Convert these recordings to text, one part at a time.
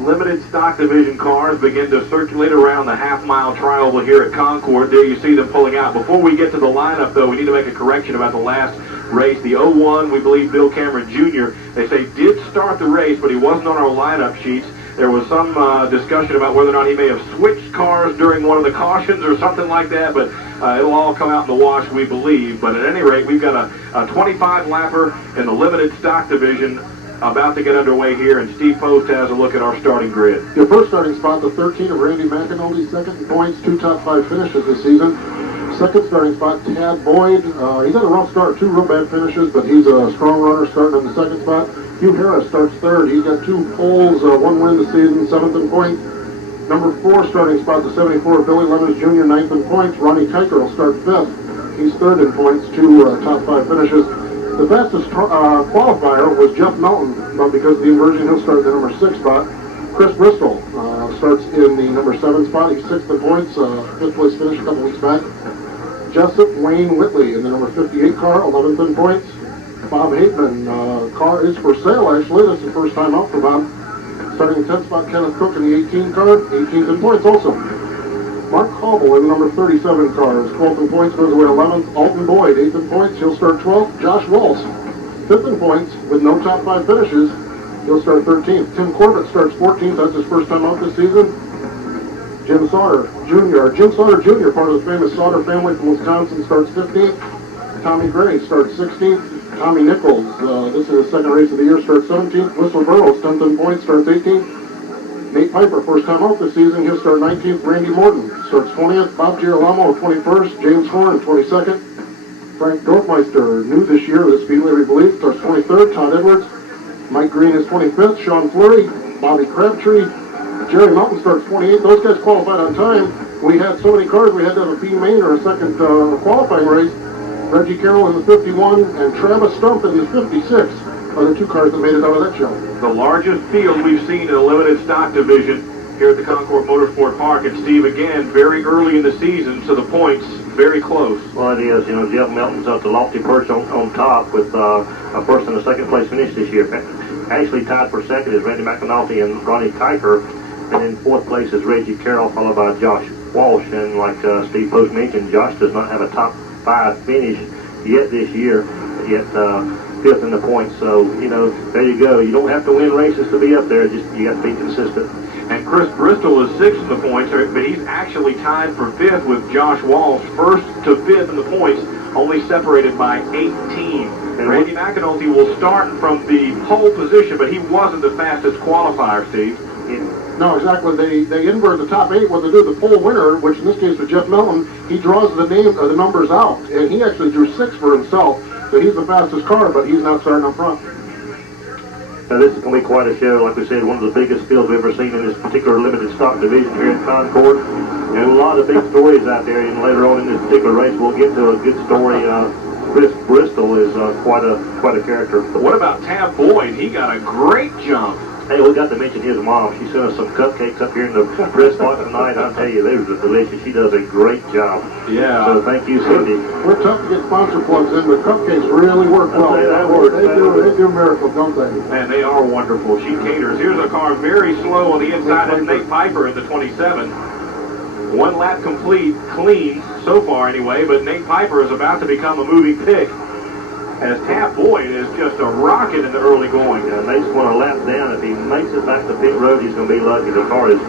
limited stock division cars begin to circulate around the half-mile trial here at Concord. There you see them pulling out. Before we get to the lineup, though, we need to make a correction about the last race. The 01, we believe Bill Cameron Jr., they say did start the race, but he wasn't on our lineup sheets. There was some discussion about whether or not he may have switched cars during one of the cautions or something like that, but it'll all come out in the wash, we believe. But at any rate, we've got a 25-lapper in the limited stock division about to get underway here, and Steve Post has a look at our starting grid. Your first starting spot, the 13 of Randy McAnulty, second in points, 2 top 5 finishes this season. Second starting spot, Tad Boyd. He's had a rough start, 2 real bad finishes, but he's a strong runner starting in the second spot. Hugh Harris starts third. He's got 2 poles, 1 win this season, 7th in points. Number 4 starting spot, the 74 of Billy Lemons Jr., 9th in points. Ronnie Kiker will start 5th. He's 3rd in points, 2 top 5 finishes. The fastest qualifier was Jeff Melton, but because of the inversion, he'll start the number 6 spot. Chris Bristol starts in the number 7 spot. He's 6th in points, 5th place finish a couple weeks back. Jessup Wayne Whitley in the number 58 car, 11th in points. Bob Hateman, car is for sale actually. That's the first time out for Bob. Starting in 10th spot, Kenneth Cook in the 18 car, 18th in points also. Mark Cobble in the number 37 car is 12th in points, goes away 11th. Alton Boyd, 8th in points, he'll start 12th. Josh Walsh, 5th in points with no top 5 finishes, he'll start 13th. Tim Corbett starts 14th, that's his first time out this season. Jim Sauter Jr., part of the famous Sauter family from Wisconsin, starts 15th. Tommy Gray starts 16th. Tommy Nichols, this is his second race of the year, starts 17th. Whistler Burrows, 10th in points, starts 18th. Nate Piper, first time out this season, he'll start 19th. Randy Morton starts 20th. Bob Girolamo, 21st. James Horn, 22nd. Frank Dorfmeister, new this year with Speedway, we believe, starts 23rd. Todd Edwards. Mike Green is 25th. Sean Fleury. Bobby Crabtree. Jerry Mountain starts 28th. Those guys qualified on time. We had so many cars, we had to have a B main or a second qualifying race. Reggie Carroll in the 51 and Travis Stump in the 56 are the 2 cars that made it out of that show. The largest field we've seen in the limited stock division here at the Concord Motorsport Park. And Steve, again, very early in the season, so the points very close. Well, it is. You know, Jeff Melton's up to lofty perch on top with a first and a second place finish this year. Actually tied for second is Randy McAnulty and Ronnie Kiker. And in 4th place is Reggie Carroll, followed by Josh Walsh. And like Steve Post mentioned, Josh does not have a top 5 finish yet this year, yet 5th in the points. So, you know, there you go. You don't have to win races to be up there. Just you got to be consistent. And Chris Bristol is 6th in the points, but he's actually tied for 5th with Josh Walsh, 1st to 5th in the points, only separated by 18. And Randy McAnulty will start from the pole position, but he wasn't the fastest qualifier, Steve. No, exactly. They invert the top 8. What they do, the pole winner, which in this case was Jeff Melton, he draws the numbers out, and he actually drew 6 for himself. So he's the fastest car, but he's not starting up front. Now this is going to be quite a show. Like we said, one of the biggest fields we've ever seen in this particular limited stock division here at Concord. And a lot of big stories out there. And later on in this particular race, we'll get to a good story. Chris Bristol is quite a character. What about Tab Boyd? He got a great jump. Hey, we got to mention his mom. She sent us some cupcakes up here in the press box tonight. I'll tell you, they were delicious. She does a great job. Yeah. So thank you, Cindy. We're tough to get sponsor plugs in, but cupcakes really work well. They do miracles, don't they? And they are wonderful. She caters. Here's a car very slow on the inside. That's Nate Piper in the 27. 1 lap complete, clean so far anyway, but Nate Piper is about to become a moving pick, as Tab Boyd is just a rocket in the early going. Yeah, Nate's going to lap down. If he makes it back to pit road, he's going to be lucky. The car is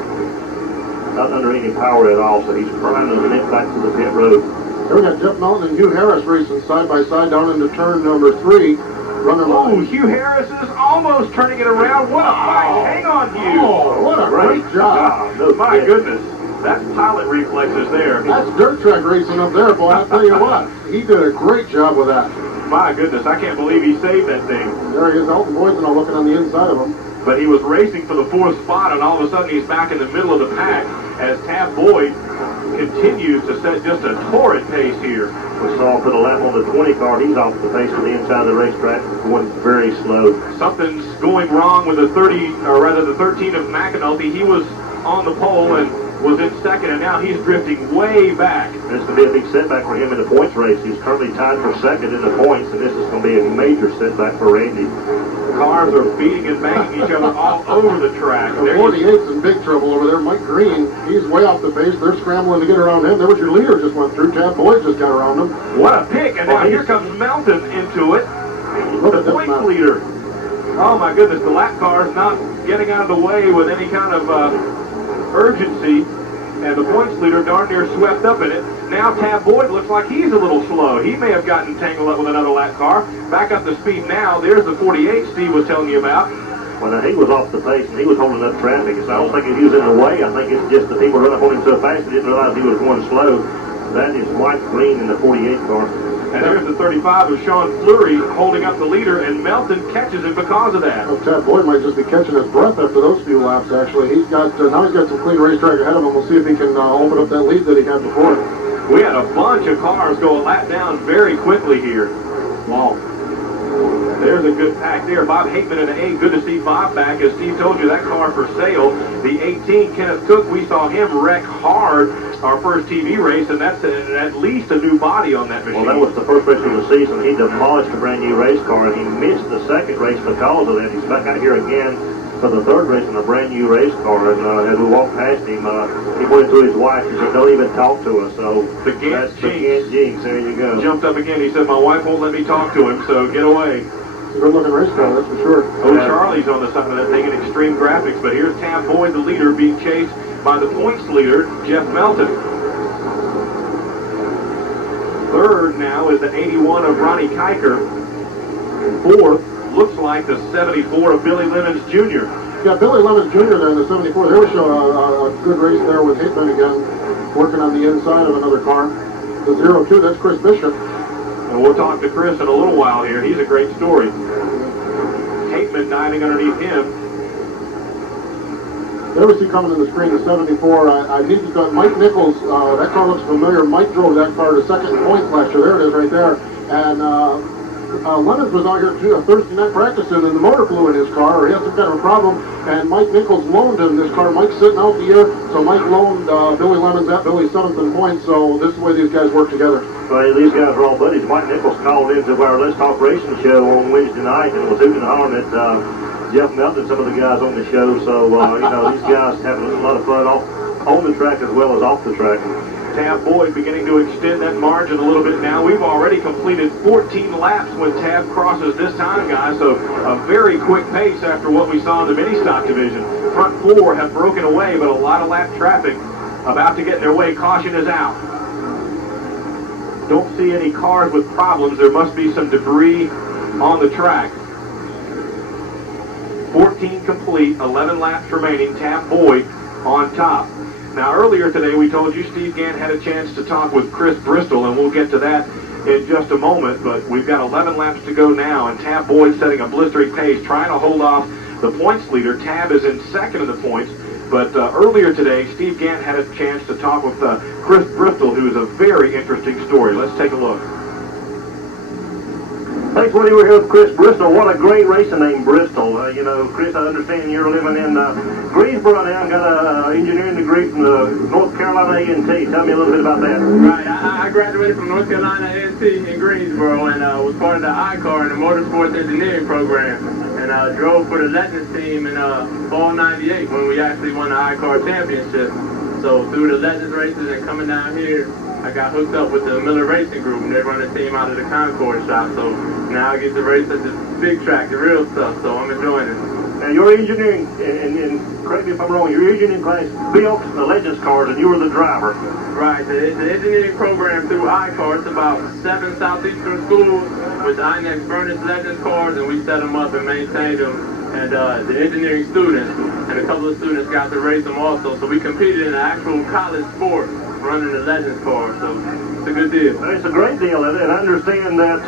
not under any power at all, so he's trying to nip back to the pit road. Here we got Jeff Melton and Hugh Harris racing side by side down into turn number 3. Oh, Hugh Harris is almost turning it around. What a fight. Hang on, Hugh. Oh, what a great job. No, my goodness. That's pilot reflexes there. That's dirt track racing up there, boy. I'll tell you what. He did a great job with that. My goodness, I can't believe he saved that thing. There he is, Alton Boyd's now looking on the inside of him. But he was racing for the 4th spot, and all of a sudden he's back in the middle of the pack as Tab Boyd continues to set just a torrid pace here. We saw him put a lap on the 20 car. He's off the pace to the inside of the racetrack, going very slow. Something's going wrong with the 13 of McAnulty. He was on the pole and was in second, and now he's drifting way back. This is going to be a big setback for him in the points race. He's currently tied for second in the points, and this is going to be a major setback for Randy. Cars are beating and banging each other all over the track. The 48's in big trouble over there. Mike Green, he's way off the base. They're scrambling to get around him. There was your leader just went through. Tad Boyd just got around him. What a pick. And now here comes Melton into it. The points leader. Oh my goodness, the lap car's not getting out of the way with any kind of urgency. And the points leader darn near swept up in it. Now Tad Boyd looks like he's a little slow. He may have gotten tangled up with another lap car. Back up to speed now. There's the 48 Steve was telling you about. Well, he was off the pace and he was holding up traffic. So I don't think he was in the way. I think it's just the people running up on him so fast they didn't realize he was going slow. That is Mike Green in the 48 car. And there's the 35 of Sean Fleury holding up the leader, and Melton catches it because of that. Well, Tad Boyd might just be catching his breath after those few laps, actually. He's got now he's got some clean racetrack ahead of him. We'll see if he can open up that lead that he had before. We had a bunch of cars go a lap down very quickly here. Wow. There's a good pack there. Bob Hateman in the 8. Good to see Bob back. As Steve told you, that car for sale. The 18, Kenneth Cook, we saw him wreck hard our first TV race, and that's at least a new body on that machine. Well, that was the first race of the season. He demolished a brand new race car, and he missed the second race because of that. He's back out here again for the third race in a brand new race car, and as we walked past him, he pointed to his wife. He said, "Don't even talk to us." So the Gant Jinx. There you go. Jumped up again. He said, "My wife won't let me talk to him, so get away." Good-looking race car, that's for sure. Oh, Charlie's on the side of that thing in extreme graphics, but here's Tad Boyd, the leader, being chased by the points leader, Jeff Melton. Third now is the 81 of Ronnie Kiker. Fourth looks like the 74 of Billy Lemons Jr. Yeah, Billy Lemons Jr. there in the 74. They were showing a good race there with Hateman again, working on the inside of another car. The 02, that's Chris Bishop. And we'll talk to Chris in a little while here. He's a great story. Hateman diving underneath him. There we see coming in the screen, the 74. I need to go. Mike Nichols, that car looks familiar. Mike drove that car to second in points last year. There it is right there. And Lemons was out here Thursday night practicing, and the motor flew in his car, or he had some kind of a problem, and Mike Nichols loaned him this car. Mike's sitting out the year, so Mike loaned Billy Lemons at Billy's 7th in points, so this is the way these guys work together. Well, these guys are all buddies. Mike Nichols called into our Let's Talk Racing show on Wednesday night and was hooting and hollering at Jeff Melton, some of the guys on the show, so, these guys having a lot of fun on the track as well as off the track. Tad Boyd beginning to extend that margin a little bit now. We've already completed 14 laps when Tad crosses this time, guys, so a very quick pace after what we saw in the mini-stock division. Front four have broken away, but a lot of lap traffic about to get in their way. Caution is out. Don't see any cars with problems. There must be some debris on the track. 14 complete, 11 laps remaining. Tad Boyd on top. Now, earlier today, we told you Steve Gant had a chance to talk with Chris Bristol, and we'll get to that in just a moment, but we've got 11 laps to go now, and Tad Boyd setting a blistering pace, trying to hold off the points leader. Tab is in second in the points, but earlier today, Steve Gant had a chance to talk with Chris Bristol, who is a very interesting story. Let's take a look. Thanks, Woody. We're here with Chris Bristol. What a great racing name, Bristol. Chris, I understand you're living in Greensboro now. Got an engineering degree from the North Carolina A&T. Tell me a little bit about that. Right. I graduated from North Carolina A&T in Greensboro and was part of the ICAR in the motorsports engineering program. And drove for the Legends team in fall '98 when we actually won the ICAR championship. So through the Legends races and coming down here, I got hooked up with the Miller Racing Group, and they run a team out of the Concord shop. So now I get to race at the big track, the real stuff. So I'm enjoying it. Now your engineering, and correct me if I'm wrong, your engineering class built the Legends cars, and you were the driver. Right. The engineering program through ICAR, it's about 7 southeastern schools with INEX Furnace Legends cars, and we set them up and maintained them. And the engineering students and a couple of students got to race them also. So we competed in an actual college sport running the Legends car, so it's a good deal. It's a great deal, and I understand that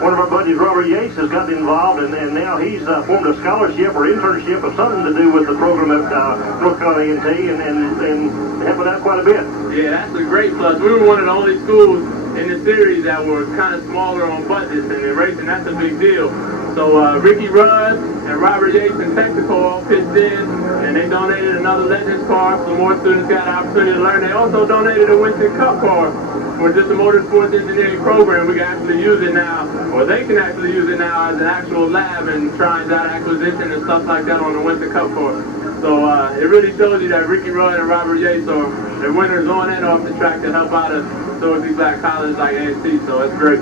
one of our buddies, Robert Yates, has gotten involved, and now he's formed a scholarship or internship of something to do with the program at North Carolina A&T and helping out quite a bit. Yeah, that's a great plus. We were one of the only schools in the series that were kind of smaller on budgets, and in racing, that's a big deal. So Ricky Rudd and Robert Yates and Texaco all pitched in, and they donated another Legends car so more students got an opportunity to learn. They also donated a Winston Cup car for just a motorsports engineering program. We can actually use it now, or they can actually use it now as an actual lab and trying out acquisition and stuff like that on the Winston Cup car. So it really shows you that Ricky Rudd and Robert Yates are the winners on and off the track to help out a historically black college like A&T, so it's great.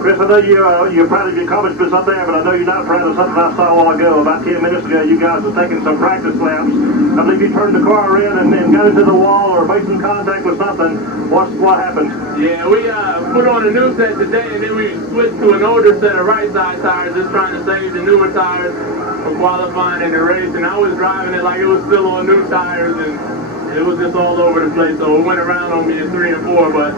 Chris, I know you're proud of your accomplishments up there, but I know you're not proud of something I saw a while ago. About 10 minutes ago, you guys were taking some practice laps. I believe you turned the car around and got into the wall or made some contact with something. What happened? Yeah, we put on a new set today, and then we switched to an older set of right side tires, just trying to save the newer tires for qualifying in the race. And I was driving it like it was still on new tires, and it was just all over the place. So it went around on me in 3 and 4, but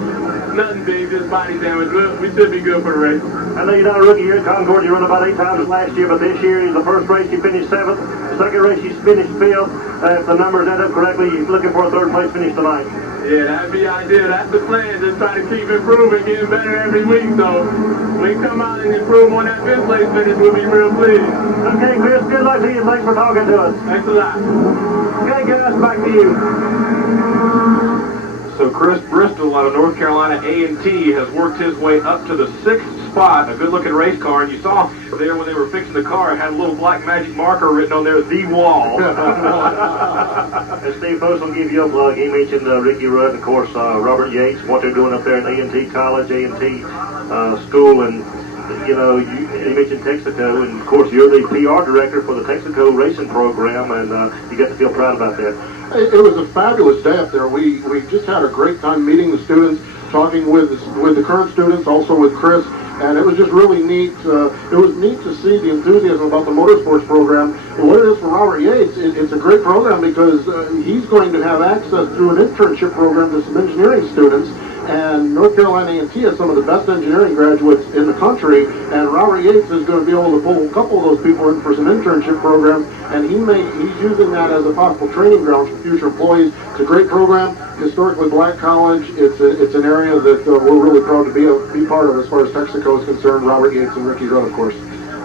nothing big, just body damage. We should be good for the race. I know you're not a rookie here at Concord. You run about 8 times last year, but this year, the first race you finished 7th. Second race you finished 5th. If the numbers add up correctly, you're looking for a 3rd place finish tonight. Yeah, that'd be ideal. That's the plan. Just try to keep improving, getting better every week. So we come out and improve on that 5th place finish, we'll be real pleased. Okay, Chris, good luck to you. Thanks for talking to us. Thanks a lot. Okay, guys, back to you. So Chris Bristol out of North Carolina A&T has worked his way up to the 6th spot. A good-looking race car, and you saw there when they were fixing the car, it had a little black magic marker written on there, "The Wall." And Steve Post will give you a plug. He mentioned Ricky Rudd, and of course Robert Yates, what they're doing up there at A&T College, A&T School, and you know, you mentioned Texaco, and of course you're the PR director for the Texaco racing program, and you got to feel proud about that. It was a fabulous day up there. We just had a great time meeting the students, talking with the current students, also with Chris, and it was just really neat. It was neat to see the enthusiasm about the motorsports program. And what it is for Robert Yates, it's a great program because he's going to have access through an internship program to some engineering students. And North Carolina A&T has some of the best engineering graduates in the country, and Robert Yates is going to be able to pull a couple of those people in for some internship programs, and he's using that as a possible training ground for future employees. It's a great program, historically black college. It's an area that we're really proud to be part of as far as Texaco is concerned. Robert Yates and Ricky Rudd, of course.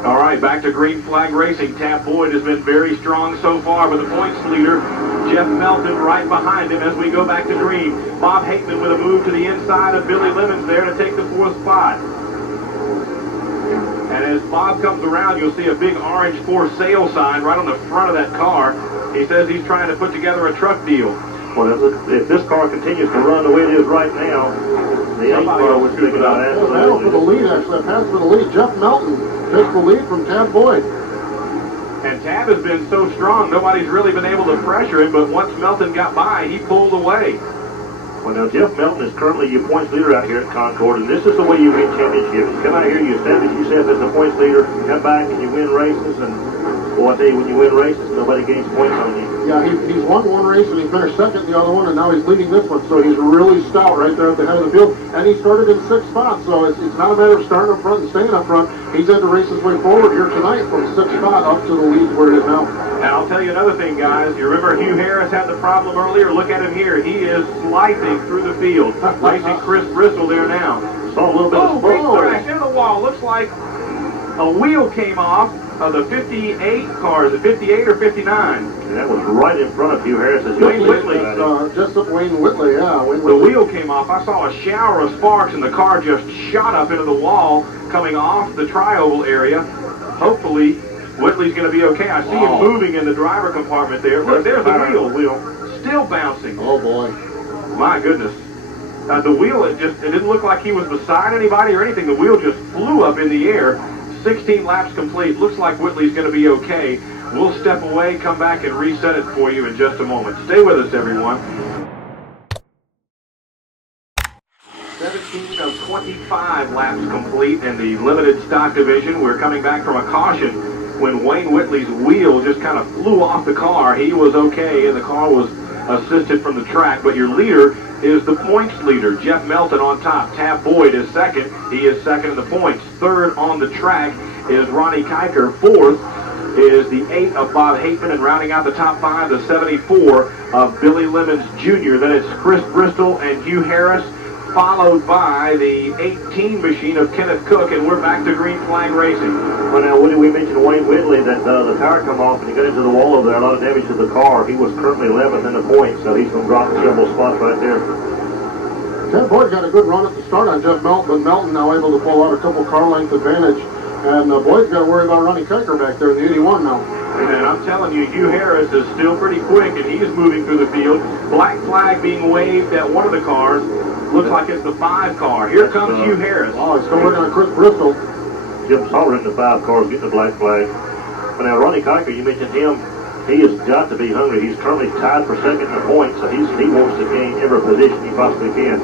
All right, back to green flag racing. Tab Boyd has been very strong so far with the points leader, Jeff Melton, right behind him as we go back to green. Bob Hateman with a move to the inside of Billy Lemons there to take the 4th spot. And as Bob comes around, you'll see a big orange for sale sign right on the front of that car. He says he's trying to put together a truck deal. Well, if this car continues to run the way it is right now, the 8 car would pick it up. Battle for the lead, actually. A pass for the lead. Jeff Melton takes the lead from Tab Boyd. And Tab has been so strong, nobody's really been able to pressure him, but once Melton got by, he pulled away. Well, now, Jeff Melton is currently your points leader out here at Concord, and this is the way you win championships. You come out here, you establish yourself as the points leader, you come back and you win races, and well, I tell you, when you win races, nobody gains points on you. Yeah, he's won one race and he finished second in the other one, and now he's leading this one. So he's really stout right there at the head of the field. And he started in 6th spot, so it's not a matter of starting up front and staying up front. He's had to race his way forward here tonight from 6th spot up to the lead where it is now. And I'll tell you another thing, guys. You remember Hugh Harris had the problem earlier? Look at him here. He is slicing through the field. Racing Chris Bristol there now. Saw a little bit of big crash into the wall. Looks like a wheel came off of the 58 car. Is it 58 or 59? And that was right in front of Hugh Harris. Wayne Whitley. Just Wayne Whitley, yeah. Wayne The Whitley. wheel came off. I saw a shower of sparks and the car just shot up into the wall coming off the tri-oval area. Hopefully, Whitley's going to be okay. I see him moving in the driver compartment there. Look, there's the wheel. Still bouncing. Oh, boy. My goodness. The wheel, it didn't look like he was beside anybody or anything. The wheel just flew up in the air. 16 laps complete. Looks like Whitley's going to be okay. We'll step away, come back, and reset it for you in just a moment. Stay with us, everyone. 17 of 25 laps complete in the limited stock division. We're coming back from a caution when Wayne Whitley's wheel just kind of flew off the car. He was okay, and the car was assisted from the track, but your leader is the points leader, Jeff Melton on top. Tab Boyd is second. He is second in the points. Third on the track is Ronnie Kiker. Fourth is the 8 of Bob Hateman, and rounding out the top 5, the 74 of Billy Lemons Jr. Then it's Chris Bristol and Hugh Harris followed by the 18 machine of Kenneth Cook, and we're back to green flag racing. Well, now, Woody, we mentioned Wayne Whitley, that the tire come off and he got into the wall over there, a lot of damage to the car. He was currently 11th in the points, so he's going to drop several spots right there. Ted Boyd got a good run at the start on Jeff Melton, but Melton now able to pull out a couple car length advantage. And Boyd's got to worry about Ronnie Kiker back there in the 81 now. And I'm telling you, Hugh Harris is still pretty quick, and he's moving through the field. Black flag being waved at one of the cars. Looks like it's the 5 car. Here comes Hugh Harris. Oh, he's still working on Chris Bristol. Jim Sawyer in the 5 cars getting the black flag. But now, Ronnie Kiker, you mentioned him. He has got to be hungry. He's currently tied for second in the points, so he wants to gain every position he possibly can.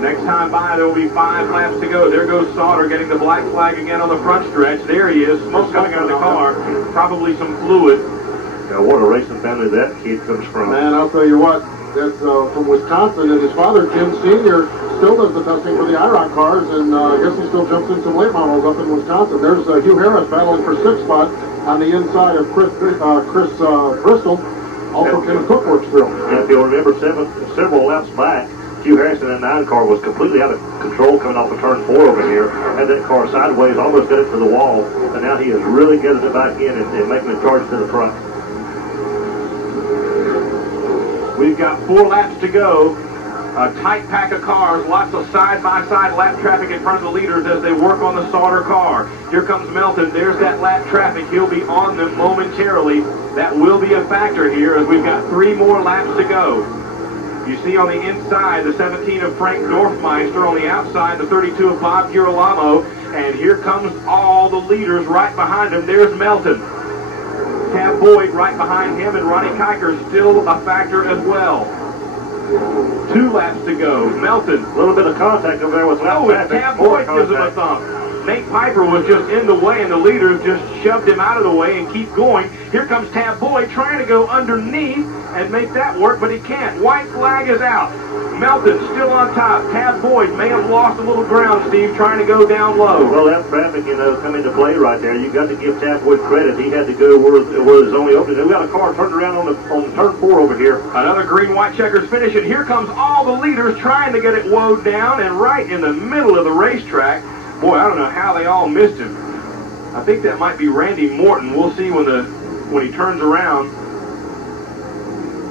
Next time by, there will be 5 laps to go. There goes Sauter getting the black flag again on the front stretch. There he is, smoke coming out of the car, probably some fluid. Now, what a racing family that kid comes from. Man, I'll tell you what, that's from Wisconsin, and his father, Jim Sr., still does the testing for the IROC cars, and I guess he still jumps in some late models up in Wisconsin. There's Hugh Harris battling for 6th spot on the inside of Chris Bristol. Also, Kenneth Cook works through. Yeah, if you'll remember, several laps back, Hugh Harrison in the 9 car was completely out of control coming off of turn 4 over here. Had that car sideways, almost got it to the wall, and now he is really getting it back in and making the charge to the front. We've got 4 laps to go. A tight pack of cars, lots of side-by-side lap traffic in front of the leaders as they work on the Sauter car. Here comes Melton. There's that lap traffic. He'll be on them momentarily. That will be a factor here as we've got 3 more laps to go. You see on the inside the 17 of Frank Dorfmeister, on the outside the 32 of Bob Girolamo, and here comes all the leaders right behind him. There's Melton. Tab Boyd right behind him, and Ronnie Kiker still a factor as well. 2 laps to go. Melton. A little bit of contact over there with lap traffic. Tab Boyd gives him a thump. Nate Piper was just in the way, and the leaders just shoved him out of the way and keep going. Here comes Tab Boyd trying to go underneath and make that work, but he can't. White flag is out. Melton still on top. Tab Boyd may have lost a little ground, Steve, trying to go down low. Well, that traffic, come into play right there. You got to give Tab Boyd credit. He had to go where there's only opening. We've got a car turned around on turn 4 over here. Another green-white checkers finish, and here comes all the leaders trying to get it woed down, and right in the middle of the racetrack. Boy, I don't know how they all missed him. I think that might be Randy Morton. We'll see when he turns around.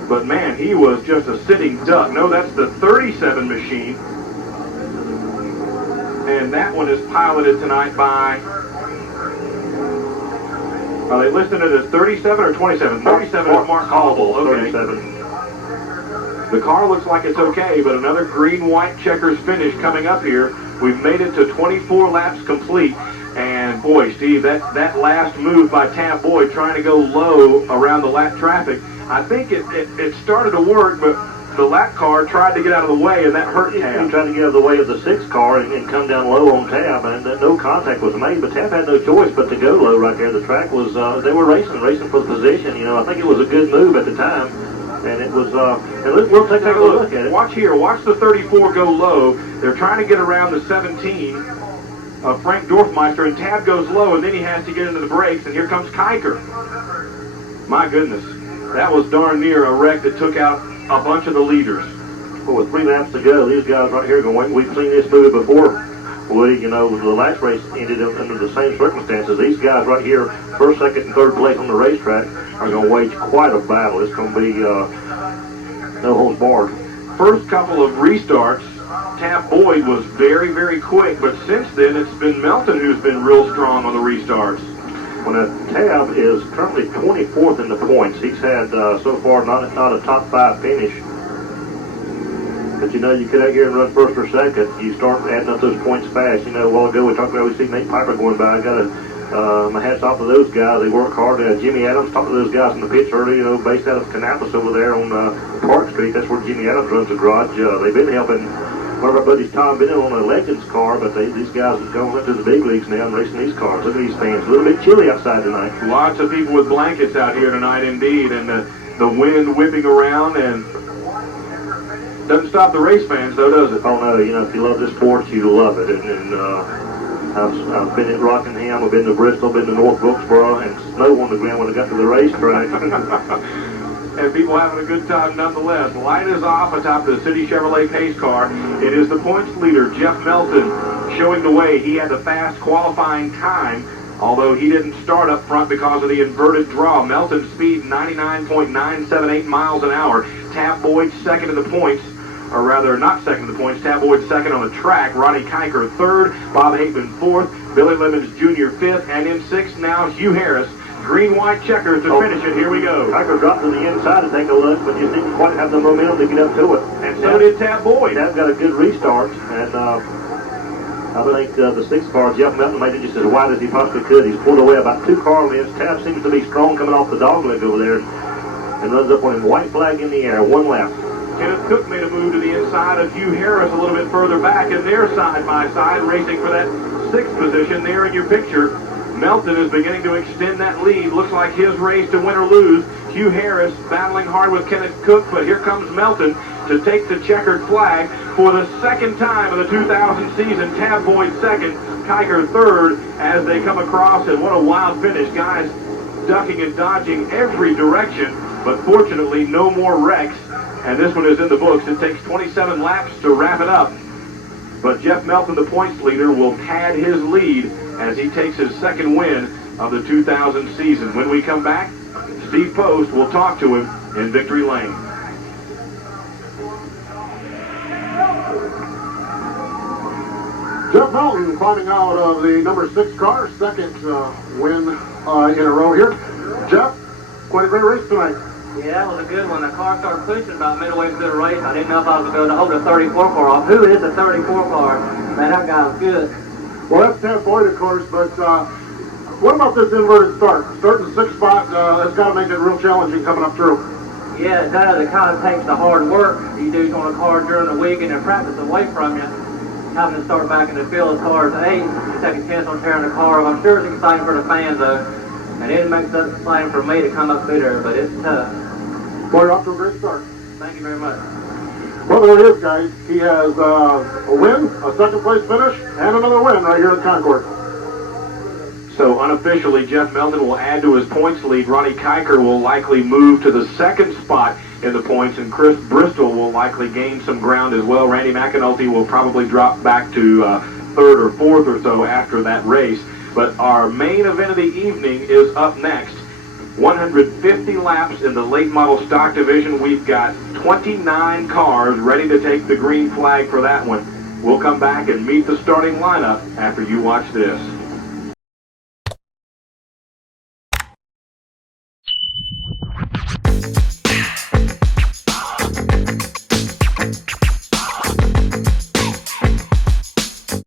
But man, he was just a sitting duck. No, that's the 37 machine. And that one is piloted tonight by, are they listed it as 37 or 27? 37 is Mark Caldwell. Okay. 37. The car looks like it's okay, but another green-white checkers finish coming up here. We've made it to 24 laps complete. And boy, Steve, that last move by Tab Boyd trying to go low around the lap traffic, I think it started to work, but the lap car tried to get out of the way, and that hurt Tab. He tried to get out of the way of the 6 car and come down low on Tab, and no contact was made, but Tab had no choice but to go low right there. The track was, they were racing for the position. I think it was a good move at the time, and it was, and we'll take a look at it. Watch here. Watch the 34 go low. They're trying to get around the 17 of Frank Dorfmeister, and Tab goes low, and then he has to get into the brakes, and here comes Kiker. My goodness. That was darn near a wreck that took out a bunch of the leaders. Well, with 3 laps to go, these guys right here going, we've seen this movie before. Woody, the last race ended up under the same circumstances. These guys right here, 1st, 2nd, and 3rd place on the racetrack, are going to wage quite a battle. It's going to be no holds barred. First couple of restarts, Tab Boyd was very, very quick, but since then it's been Melton who's been real strong on the restarts. Well, now, Tab is currently 24th in the points. He's had, so far, not a top 5 finish. But, you get out here and run 1st or 2nd, you start adding up those points fast. A while ago we talked about, we see Nate Piper going by. I got my hats off to those guys. They work hard. Jimmy Adams, talked to those guys in the pits early, based out of Kannapolis over there on Park Street. That's where Jimmy Adams runs the garage. They've been helping one of our buddies, Tom Bennett, on a Legends car, but these guys have gone into the big leagues now and racing these cars. Look at these fans. A little bit chilly outside tonight. Lots of people with blankets out here tonight, indeed, and the wind whipping around, and doesn't stop the race fans, though, does it? Oh, no. If you love this sport, you love it. And I've been at Rockingham, I've been to Bristol, been to North Wilkesboro, and snow on the ground when I got to the racetrack. and people having a good time nonetheless. Light is off atop the City Chevrolet pace car. It is the points leader, Jeff Melton, showing the way. He had the fast qualifying time, although he didn't start up front because of the inverted draw. Melton's speed 99.978 miles an hour. Tab Boyd second in the points, or rather not second in the points. Tab Boyd second on the track. Ronnie Kiker third. Bob Hateman fourth. Billy Lemons Jr. fifth. And in sixth now, Hugh Harris. Green-white checkers to finish it. Here we go. Kiker dropped to the inside to take a look, but just didn't quite have the momentum to get up to it. And so did Tab Boyd. Tab got a good restart, and I think the sixth car, Jeff Melton, made it just as wide as he possibly could. He's pulled away about 2 car lengths. Tab seems to be strong coming off the dog leg over there and runs up on him. White flag in the air, 1 lap. Kenneth Cook made a move to the inside of Hugh Harris a little bit further back, and they're side by side racing for that 6th position there in your picture. Melton is beginning to extend that lead. Looks like his race to win or lose. Hugh Harris battling hard with Kenneth Cook, but here comes Melton to take the checkered flag for the 2nd time of the 2000 season. Tab Boyd second, Kiker third as they come across, and what a wild finish. Guys ducking and dodging every direction, but fortunately no more wrecks, and this one is in the books. It takes 27 laps to wrap it up, but Jeff Melton, the points leader, will pad his lead as he takes his 2nd win of the 2000 season. When we come back, Steve Post will talk to him in Victory Lane. Jeff Melton climbing out of the number 6 car, 2nd win in a row here. Jeff, quite a great race tonight. Yeah, that was a good one. The car started pushing about midway through the race. I didn't know if I was going to hold the 34 car off. Who is the 34 car? Man, that guy was good. Well, that's Tab Boyd, of course, but what about this inverted start? Starting 6th spot, that's got to make it real challenging coming up through. Yeah, it does. It kind of takes the hard work you do on a car during the week and then practice away from you. Having to start back in the field as cars 8, you take a chance on tearing the car up. I'm sure it's exciting for the fans, though. And it makes it exciting for me to come up through there, but it's tough. Well, you're off to a great start. Thank you very much. Well, there it is, guys. He has a win, a 2nd place finish, and another win right here at Concord. So unofficially, Jeff Melton will add to his points lead. Ronnie Kiker will likely move to the 2nd spot in the points, and Chris Bristol will likely gain some ground as well. Randy McAnulty will probably drop back to 3rd or 4th or so after that race. But our main event of the evening is up next. 150 laps in the late model stock division. We've got 29 cars ready to take the green flag for that one. We'll come back and meet the starting lineup after you watch this.